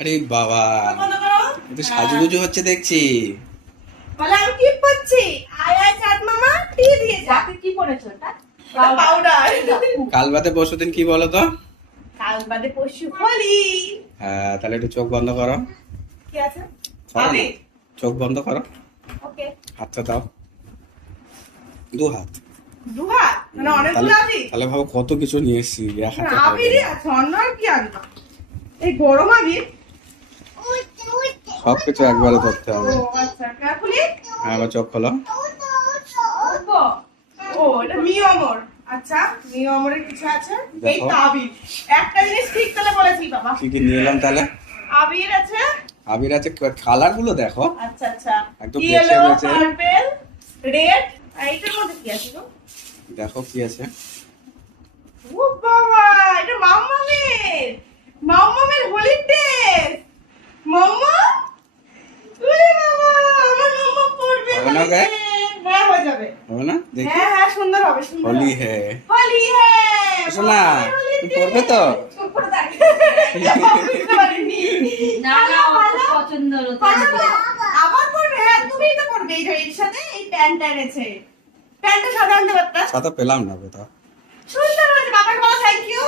আরে বাবা, বন্ধ করো। এটা সাজুগুজু হচ্ছে দেখছি। বলে আমি কি করছি? আয় আয় চাঁদ মামা টি দিয়ে যা। রাতে কি করেছো ওটা? পাউডার। কাল বাদে পরশু দিন কি বলো তো? কাল বাদে পরশু হোলি। হ্যাঁ, তাহলে একটু চোখ বন্ধ করো। কি আছে? করো না। আমি? চোখ বন্ধ করো, ওকে। হাতটা দাও, দু হাত। দু হাত? মানে অনেকগুলো আবি? তাহলে ভাবো কত কিছু নিয়ে এসছি এক হাতে। আবিরই আছে, অন্য আর কি আনবা? এই গরম আবির? সবকিছু একবারে ধরতে ও হবে। আচ্ছা, কাকুলি? হ্যাঁ, আবার চোখ খোলো। ও, এটা মিয়মর। আচ্ছা, মিয়মরের কিছু আছে? এই দেখো। তো আবির। একটা জিনিস ঠিক তাহলে বলেছি বাবা। কি কি নিয়ে এলাম তাহলে? আবির আছে। আবির আছে, কালার গুলো দেখো। আচ্ছা আচ্ছা। একদম ইয়েলো, বেছে বেছে। Purple, red. এইটার মধ্যে কি আছে গো? দেখো কি আছে। ও বাবা, এটা মাম্মামের। মাম্মামের হোলি ড্রেস। মাম্মা? ওরে বাবা, আমার মাম্মা পরবে হবে না হোলি গায়ে? ড্রেস। হ্যাঁ, হয়ে যাবে। হবে না দেখি? হ্যাঁ হ্যাঁ, সুন্দর হবে, সুন্দর হোলি হবে। হে। হোলি হ্যাঁ। শোনা, তুমি পরবে তো? চুপ করে থাক। বুঝতে পারিনি। না না ভালো, ওর ভালো। পছন্দ হলো তো। পছন্দ? আবার পরবে? হ্যাঁ, তুমিই তো পরবে। এই যে এর সাথে এই প্যান্টটা এনেছে। প্যান্টটা সাদা আনতে পারতা? সাদা পেলাম না কোথাও। সুন্দর হয়েছে, বাবাকে বলো থ্যাংক ইউ।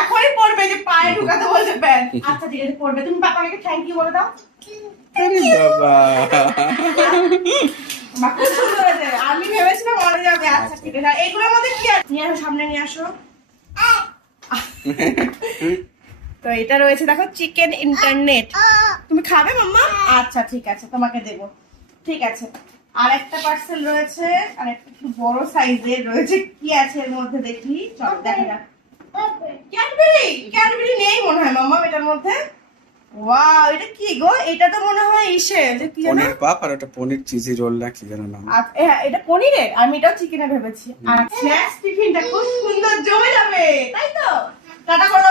এখনই পড়বে যে পায়ে ঢুকাতে বলছে প্যান্ট। আচ্ছা ঠিক আছে, পড়বে। তুমি পাপাকে থ্যাংক ইউ বলে দাও। আরে বাবা। বাহ, খুব সুন্দর হয়েছে। আমি ভেবেছিলাম মরে যাবে। আচ্ছা ঠিক আছে, আর এগুলোর মধ্যে কি আছে? নিয়ে আসো, সামনে নিয়ে আসো। তো এটা রয়েছে দেখো, চিকেন ইন্টারনেট। তুমি খাবে মাম্মা? আচ্ছা ঠিক আছে, তোমাকে দেব। ঠিক আছে। আর একটা পার্সেল রয়েছে, আর একটা একটু বড় সাইজের রয়েছে। কি আছে এর মধ্যে দেখি, চল দেখা যাক। ক্যাডবেরি। ক্যাডবেরি নেই মনে হয় মাম্মা এটার মধ্যে। ওয়াও, এটা কি গো? এটা তো মনে হয় ইসে যে কি জানো? পনির পাপ আর একটা পনির চিজি রোল না কি যেন নাম। হ্যাঁ, এটা পনিরের। আমি এটাও চিকেনের ভেবেছি। আর স্ন্যাক্স টিফিনটা খুব সুন্দর, জমে যাবে তাই তো? টাটা করে